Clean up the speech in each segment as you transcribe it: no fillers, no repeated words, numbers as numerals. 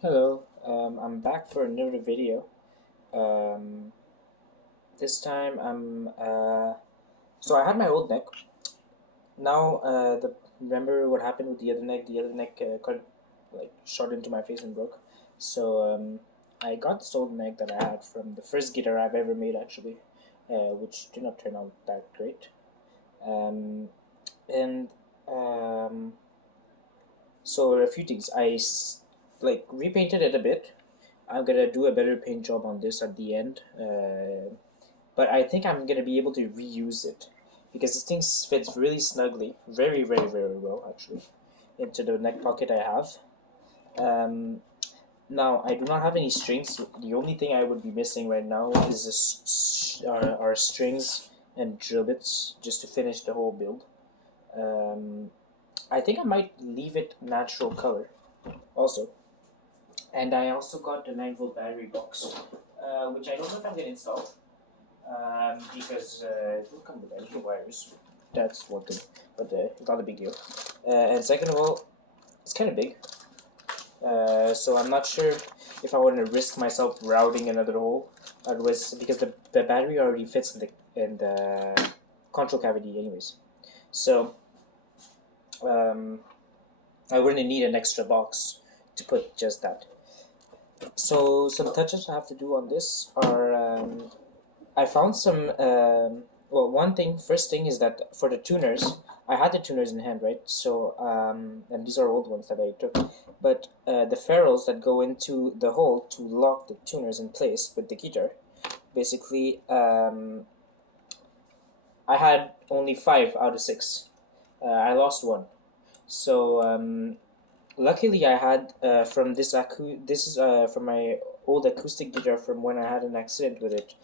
Hello, I'm back for another video. Um, this time so I had my old neck. Now, remember what happened with the other neck? The other neck got like shot into my face and broke. So I got this old neck that I had from the first guitar I've ever made, actually, which did not turn out that great. Um, and um, so a few things. Like repainted it a bit. I'm gonna do a better paint job on this at the end, but I think I'm gonna be able to reuse it because this thing fits really snugly, very, very, very well actually, into the neck pocket I have. Um, Now I do not have any strings. The only thing I would be missing right now is our strings and drill bits just to finish the whole build. Um, I think I might leave it natural color also. And I also got the 9-volt battery box, which I don't know if I'm going to install because it will come with any wires. That's one thing, but not a big deal. And second of all, it's kind of big, so I'm not sure if I want to risk myself routing another hole. Otherwise, because the battery already fits in the control cavity, anyways. So um, I wouldn't need an extra box to put just that. So some touches I have to do on this are I found some. Well, one thing, first thing is that for the tuners, I had the tuners in hand, right? So, and these are old ones that I took, but the ferrules that go into the hole to lock the tuners in place with the guitar, basically, I had only 5 out of 6. I lost one. So, luckily, I had from this is from my old acoustic guitar from when I had an accident with it.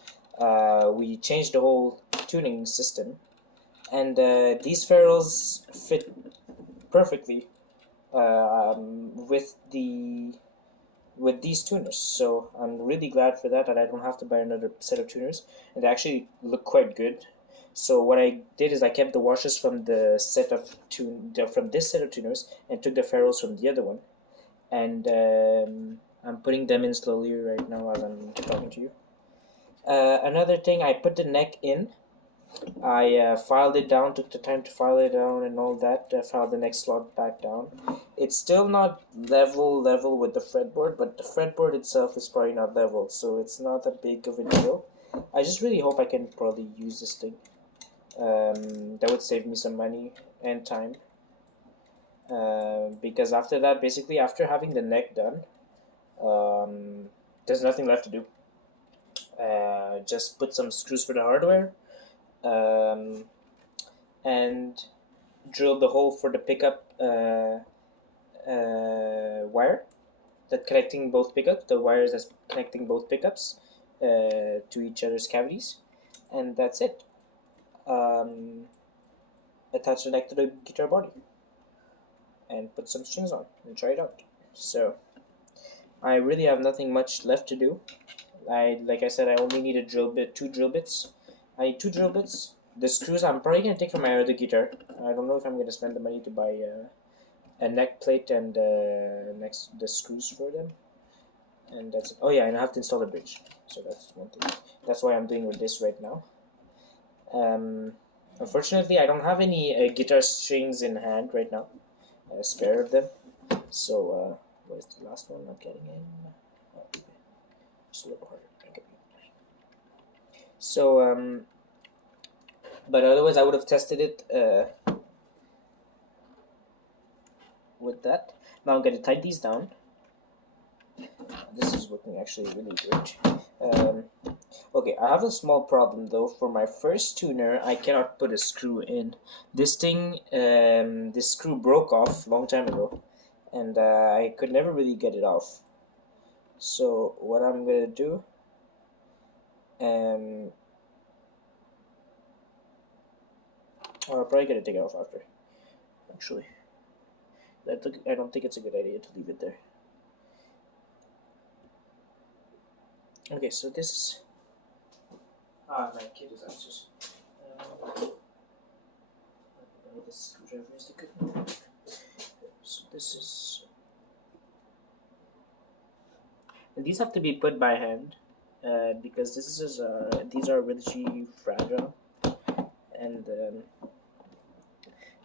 We changed the whole tuning system, and these ferrules fit perfectly with these tuners. So I'm really glad for that I don't have to buy another set of tuners, and they actually look quite good. So what I did is I kept the washers from from this set of tuners and took the ferrules from the other one, and I'm putting them in slowly right now as I'm talking to you. Another thing, I put the neck in. I filed it down, took the time to file it down and all that. Filed the next slot back down. It's still not level with the fretboard, but the fretboard itself is probably not level, so it's not that big of a deal. I just really hope I can probably use this thing. That would save me some money and time. Because after that, basically after having the neck done, um, there's nothing left to do. Just put some screws for the hardware, um, and drill the hole for the pickup wire that connecting both pickups, the wires that's connecting both pickups to each other's cavities, and that's it. Um, Attach the neck to the guitar body and put some strings on and try it out. So I really have nothing much left to do. Like I said, I only need a drill bit, 2 drill bits. I need 2 drill bits. The screws I'm probably gonna take from my other guitar. I don't know if I'm gonna spend the money to buy a neck plate and next the screws for them. And that's it. Oh yeah, and I have to install a bridge. So that's one thing. That's why I'm doing with this right now. Um, Unfortunately, I don't have any guitar strings in hand right now. A spare of them. So where's the last one? Not getting in. Oh, just a little harder. Okay. So but otherwise I would have tested it with that. Now I'm going to tighten these down. This is working actually really great. Okay, I have a small problem though. For my first tuner, I cannot put a screw in. This screw broke off a long time ago, and I could never really get it off. So what I'm gonna do, um, I'll probably gonna take it off after. Actually, I don't think it's a good idea to leave it there. Okay, so this is. My kid is upstairs. This screwdriver is the good one. So this is And these have to be put by hand because these are really fragile. And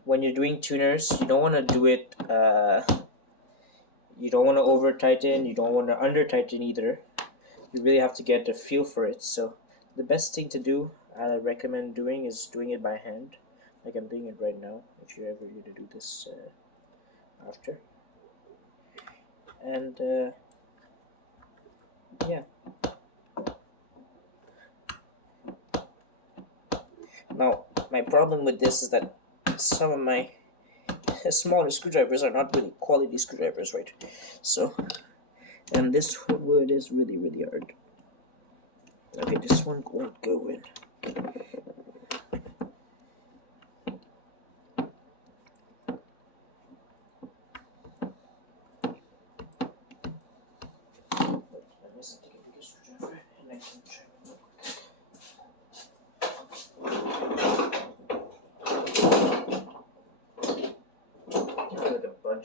when you're doing tuners, you don't want to do it. You don't want to over tighten. You don't want to under tighten either. You really have to get a feel for it. So the best thing to do, I recommend doing, is doing it by hand, like I'm doing it right now. If you're ever going to do this after, and yeah. Now my problem with this is that some of my smaller screwdrivers are not really quality screwdrivers, right? So, and this wood is really hard. Okay, this one won't go in.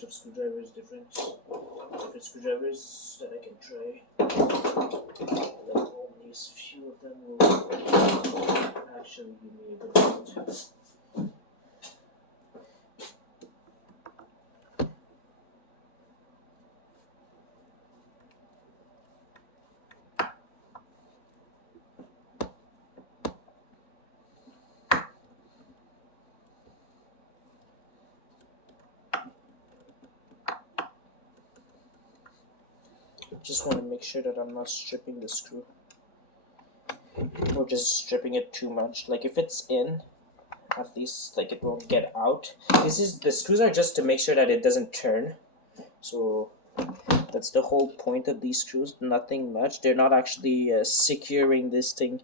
Of screwdrivers, different screwdrivers that I can try. Like only a few of them will actually give me a good result. Just want to make sure that I'm not stripping the screw or just stripping it too much. Like if it's in, at least like it won't get out. The screws are just to make sure that it doesn't turn. So that's the whole point of these screws. Nothing much. They're not actually securing this thing,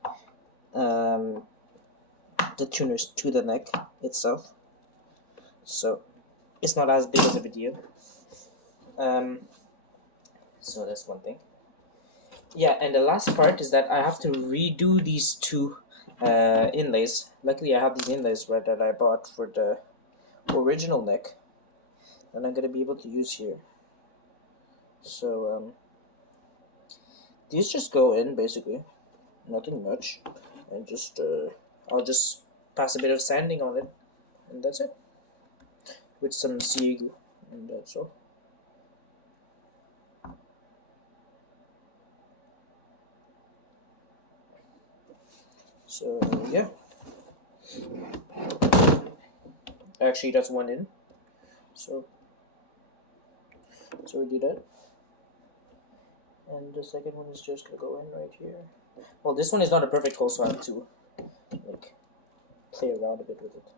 the tuners, to the neck itself. So it's not as big as a video. So that's one thing. Yeah, and the last part is that I have to redo these two inlays. Luckily, I have these inlays right that I bought for the original neck that I'm gonna be able to use here. So these just go in basically, nothing much, and just I'll just pass a bit of sanding on it, and that's it, with some CA glue, and that's all. So yeah, actually that's one in. So we do that, and the second one is just gonna go in right here. Well, this one is not a perfect hole, so I have to like play around a bit with it.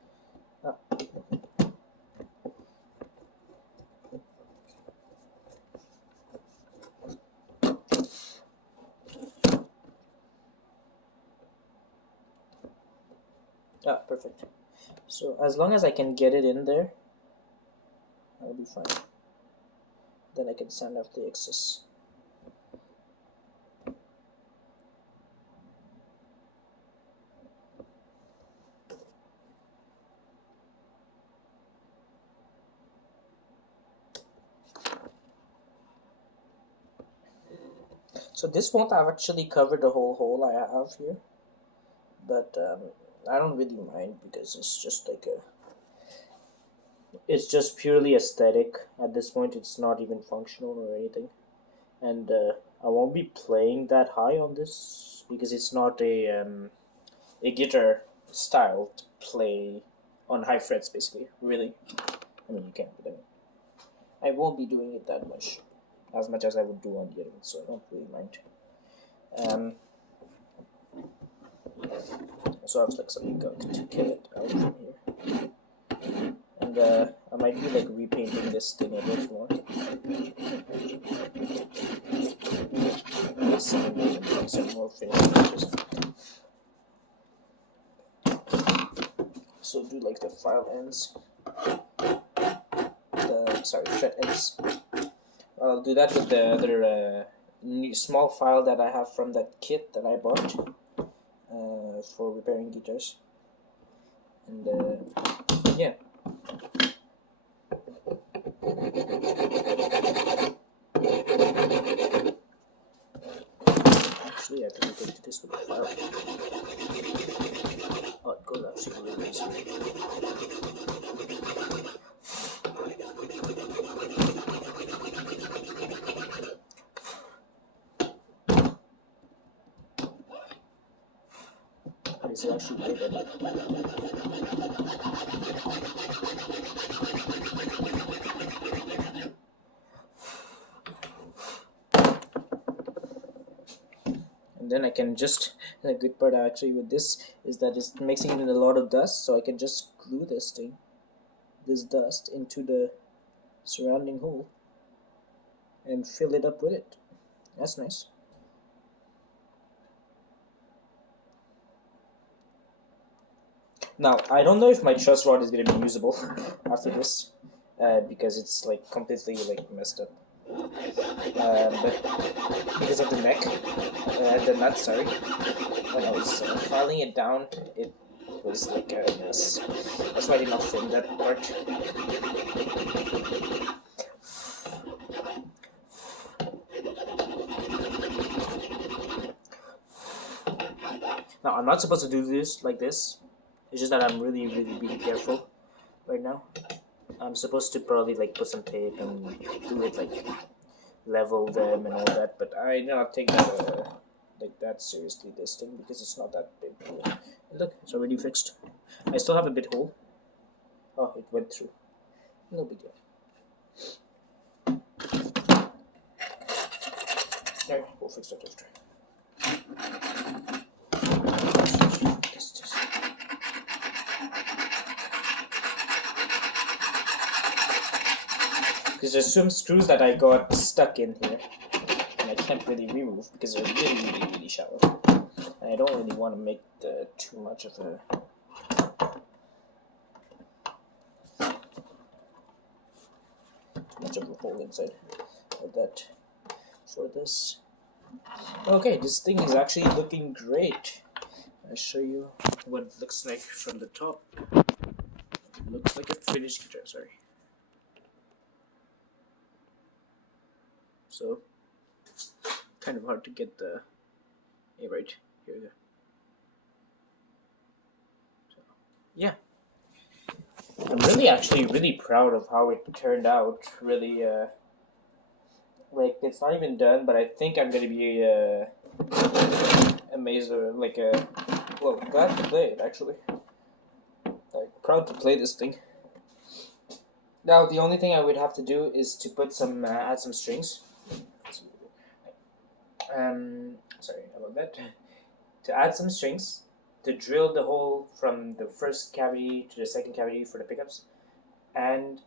Perfect. So as long as I can get it in there, I'll be fine. Then I can sand off the excess. So this won't have actually covered the whole hole I have here, but I don't really mind because it's just like it's just purely aesthetic at this point. It's not even functional or anything, and I won't be playing that high on this because it's not a guitar style to play on high frets basically. Really, I mean you can't, but I won't be doing it that much, as much as I would do on the other one, so I don't really mind. So I have like something to kill it out from here. And I might be like repainting this thing a bit more. Some more finishing touches. So do like the file ends. Fret ends. I'll do that with the other small file that I have from that kit that I bought for repairing guitars. And yeah. Actually, I think we can do this with a file. Oh, it goes actually really easy. It's actually way better. And then I can just, the good part actually with this is that it's mixing in a lot of dust, so I can just glue this dust into the surrounding hole and fill it up with it. That's nice. Now, I don't know if my truss rod is going to be usable after this, because it's like completely like messed up. But because of the neck, the nut, sorry, when I was filing it down, it was like a mess. That's why I did not film that part. Now, I'm not supposed to do this like this. It's just that I'm really, really, really careful right now. I'm supposed to probably like put some tape and do it like level them and all that, but I do not take that like that seriously this thing because it's not that big. Look, it's already fixed. I still have a bit hole. Oh, it went through. No big deal. There, we'll fix that after. Because there's some screws that I got stuck in here, and I can't really remove because they're really, really, really shallow. And I don't really want to make too much of a hole inside of that for this. Okay, this thing is actually looking great. I'll show you what it looks like from the top. It looks like a finished guitar, sorry. So, kind of hard to get the, yeah, right, here we go. So, yeah. I'm really actually really proud of how it turned out. Really, like, it's not even done, but I think I'm gonna be amazed, like, well, glad to play it actually. Like, proud to play this thing. Now, the only thing I would have to do is to put some, add some strings. Sorry about that. To add some strings, to drill the hole from the first cavity to the second cavity for the pickups, and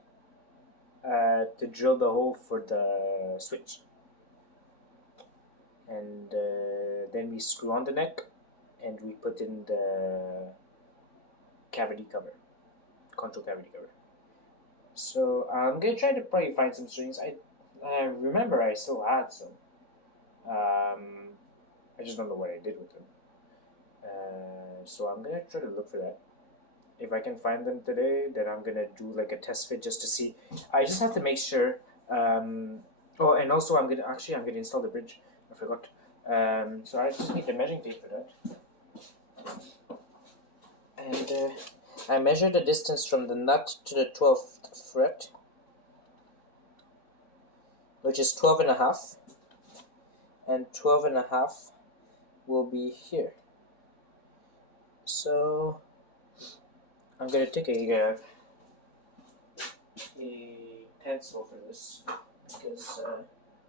to drill the hole for the switch. And then we screw on the neck, and we put in the cavity cover, control cavity cover. So I'm gonna try to probably find some strings. I remember I still had some. I just don't know what I did with them. So I'm gonna try to look for that. If I can find them today, then I'm gonna do like a test fit just to see. I just have to make sure. Oh, and also I'm gonna install the bridge. I forgot. So I just need the measuring tape for that. And I measure the distance from the nut to the 12th fret, which is 12 and a half, and 12 and a half will be here. So I'm gonna take a pencil for this because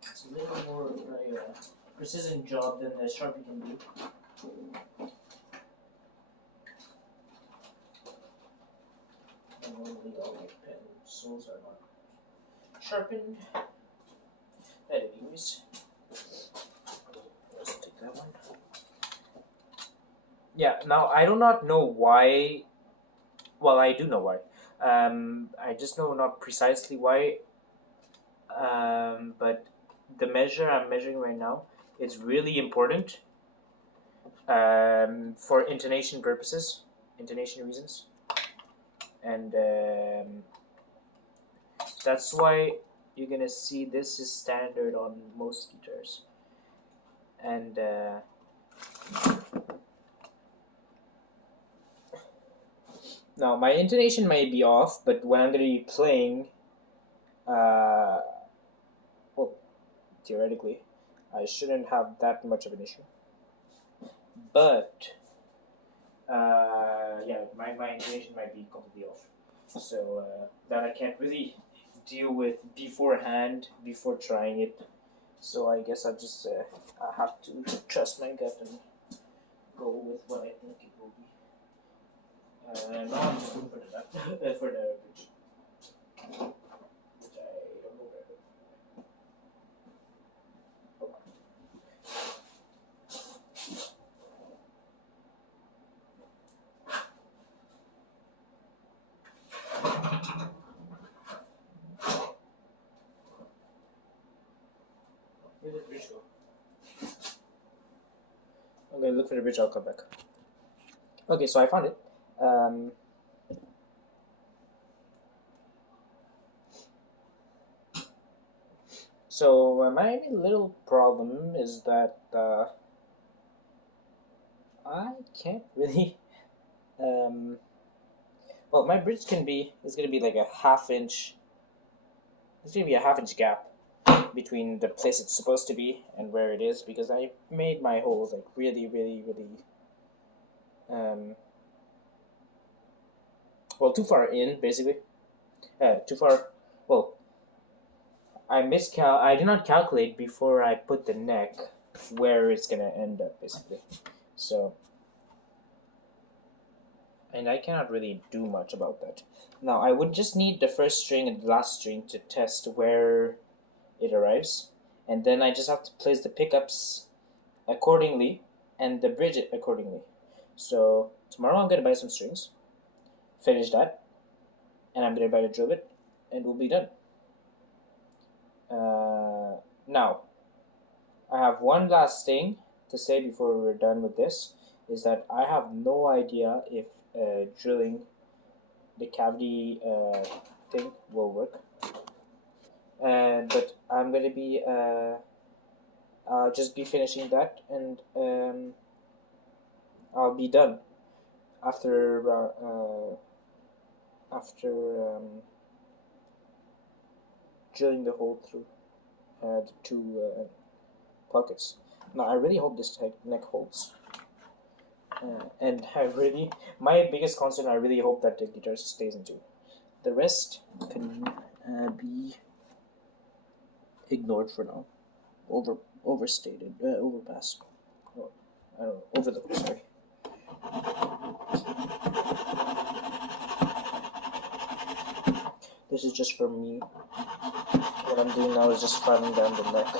it's a little more of a precision job than the Sharpie can do. Normally all my pencils are not sharpened. Anyways, let's take that one. Yeah, now I do not know why. Well, I do know why. I just know not precisely why. But the measure I'm measuring right now is really important for intonation purposes, intonation reasons. And that's why you're gonna see this is standard on most guitars. And Now my intonation might be off, but when I'm going to be playing, well, theoretically, I shouldn't have that much of an issue. But yeah, my intonation might be completely off, so that I can't really deal with beforehand before trying it. So I guess I'll just I have to trust my gut and go with what I think it will be. Now I'm just looking for the duck, for the bridge, which I don't know where. Where did the bridge go? I'm gonna look for the bridge. I'll come back. Okay, so I found it. So my little problem is that I can't really. Well, my bridge is gonna be like a half inch. There's gonna be a half-inch gap between the place it's supposed to be and where it is because I made my holes like really, well, too far in basically. Too far. Well, I did not calculate before I put the neck where it's gonna end up basically. So, and I cannot really do much about that. Now I would just need the first string and the last string to test where it arrives, and then I just have to place the pickups accordingly and the bridge accordingly. So tomorrow I'm gonna buy some strings, finish that, and I'm gonna buy the drill bit, and we'll be done. Now, I have one last thing to say before we're done with this, is that I have no idea if drilling the cavity thing will work. But I'm gonna be I'll just be finishing that, and I'll be done after drilling the hole through the two pockets. Now I really hope this neck holds. And my biggest concern, I really hope that the guitar stays in tune. The rest can be ignored for now. Overstated, overpassed. Oh, I don't know, overlooked, sorry. This is just for me. What I'm doing now is just filing down the neck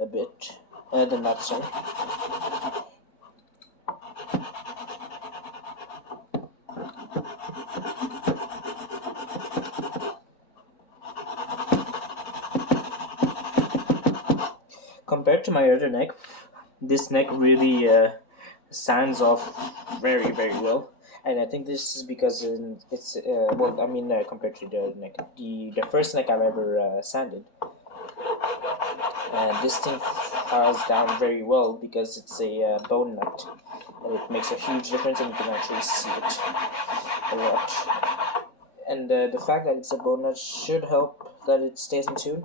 a bit. The nut, sorry. Compared to my other neck, this neck really sands off very, very well. And I think this is because it's compared to the other neck, the first neck I've ever sanded, and this thing files down very well because it's a bone nut, and it makes a huge difference, and you can actually see it a lot. And the fact that it's a bone nut should help that it stays in tune.